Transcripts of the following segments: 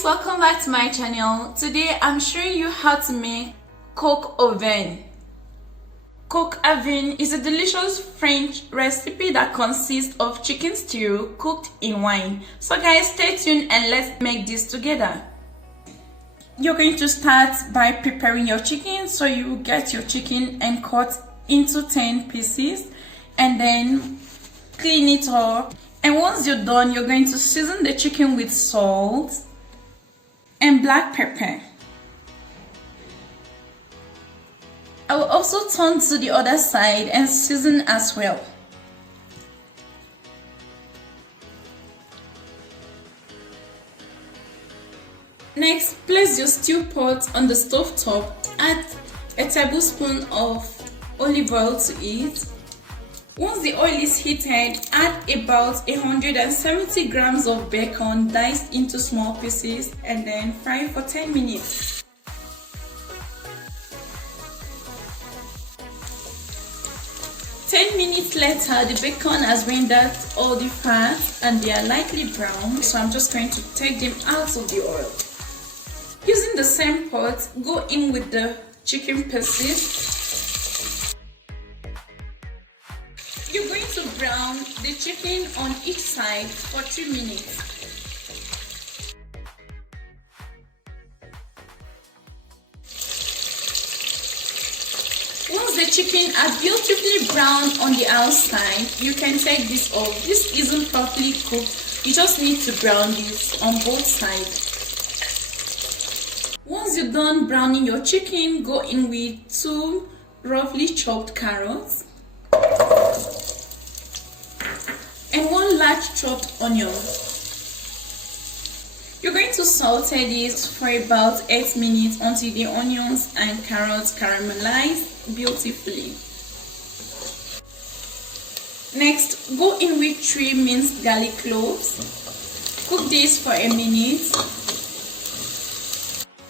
guys, welcome back to my channel. Today I'm showing you how to make coq au vin. Coq au vin is a delicious French recipe that consists of chicken stew cooked in wine. So guys, stay tuned and let's make this together. You're going to start by preparing your chicken. So you get your chicken and cut into 10 pieces and then clean it up. And once you're done, you're going to season the chicken with salt and black pepper. I will also turn to the other side and season as well. Next, place your stew pot on the stove top. Add a tablespoon of olive oil to it. Once the oil is heated, add about 170 grams of bacon diced into small pieces and then fry for 10 minutes. Ten minutes later, the bacon has rendered all the fat and they are lightly brown, so I'm just going to take them out of the oil. Using the same pot, go in with the chicken pieces. You're going to brown the chicken on each side for 3 minutes. Once the chicken are beautifully brown on the outside, you can take this off. This isn't properly cooked. You just need to brown this on both sides. Once you're done browning your chicken, go in with 2 roughly chopped carrots and 1 large chopped onion. You're going to saute this for about 8 minutes until the onions and carrots caramelize beautifully. Next, go in with 3 minced garlic cloves. Cook this for a minute.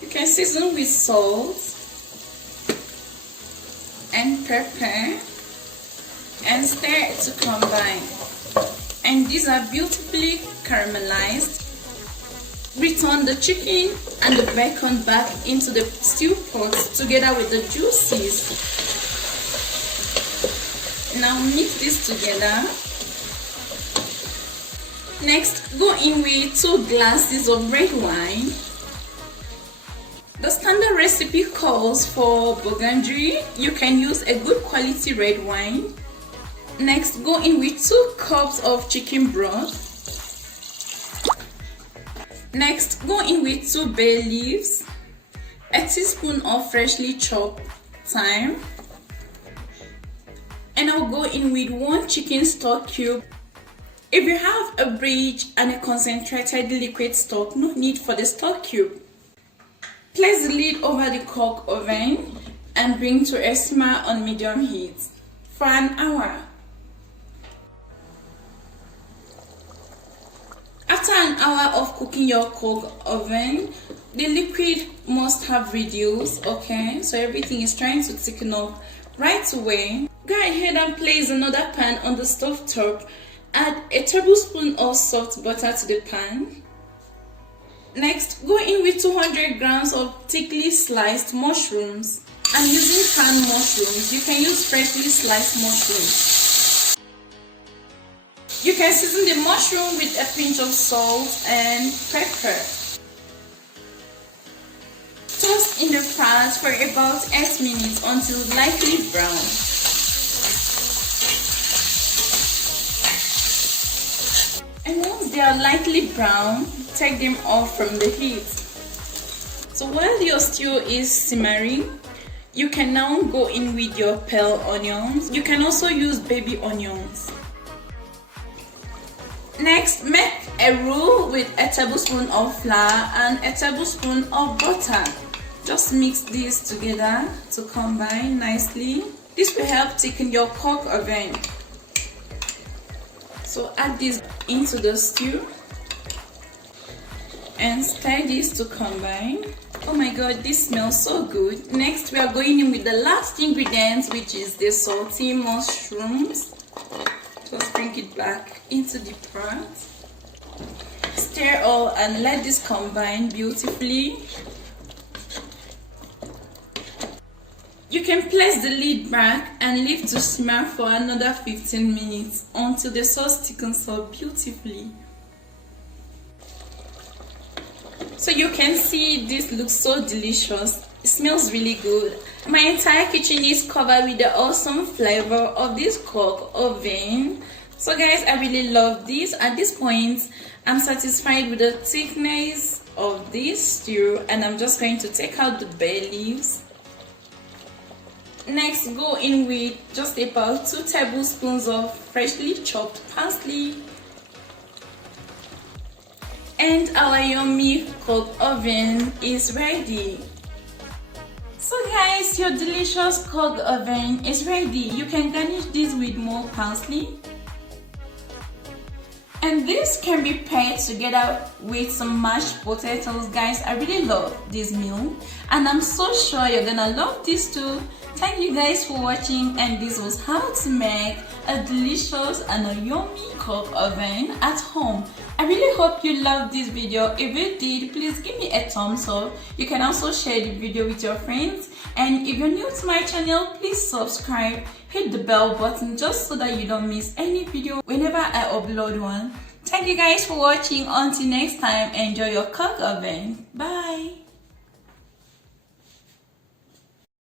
You can season with salt and pepper and stir to combine. And these are beautifully caramelized. Return the chicken and the bacon back into the stew pot together with the juices. Now mix this together. Next, go in with 2 glasses of red wine. The standard recipe calls for Burgundy. You can use a good quality red wine. Next, go in with 2 cups of chicken broth. Next, go in with 2 bay leaves, a teaspoon of freshly chopped thyme, and I'll go in with 1 chicken stock cube. If you have a bridge and a concentrated liquid stock, no need for the stock cube. Place the lid over the coq au vin and bring to a simmer on medium heat for an hour. After an hour of cooking your coq au vin, the liquid must have reduced, okay? So everything is trying to thicken up right away. Go ahead and place another pan on the stove top. Add a tablespoon of soft butter to the pan. Next, go in with 200 grams of thickly sliced mushrooms. I'm using canned mushrooms. You can use freshly sliced mushrooms. You can season the mushroom with a pinch of salt and pepper. Toast in the fat for about 8 minutes until lightly brown. And once they are lightly brown, take them off from the heat. So while your stew is simmering, you can now go in with your pearl onions. You can also use baby onions. Next, make a roux with a tablespoon of flour and a tablespoon of butter. Just mix these together to combine nicely. This will help thicken your coq au vin. So add this into the stew and stir this to combine. Oh my god, this smells so good. Next, we are going in with the last ingredient, which is the salty mushrooms. Just bring it back into the pot. Stir all and let this combine beautifully. You can place the lid back and leave to simmer for another 15 minutes until the sauce thickens up beautifully. So you can see this looks so delicious. It smells really good. My entire kitchen is covered with the awesome flavor of this cook oven. So guys, I really love this. At this point, I'm satisfied with the thickness of this stew, and I'm just going to take out the bay leaves. Next, go in with just about 2 tablespoons of freshly chopped parsley. And our yummy cooked oven is ready. So guys, your delicious cooked oven is ready. You can garnish this with more parsley. And this can be paired together with some mashed potatoes. Guys, I really love this meal, and I'm so sure you're gonna love this too. Thank you guys for watching, and this was how to make a delicious and a yummy cooked oven at home. I really hope you loved this video. If you did, please give me a thumbs up. You can also share the video with your friends, and if you're new to my channel, please subscribe, hit the bell button just so that you don't miss any video whenever I upload one. Thank you guys for watching. Until next time, enjoy your cooked oven. Bye.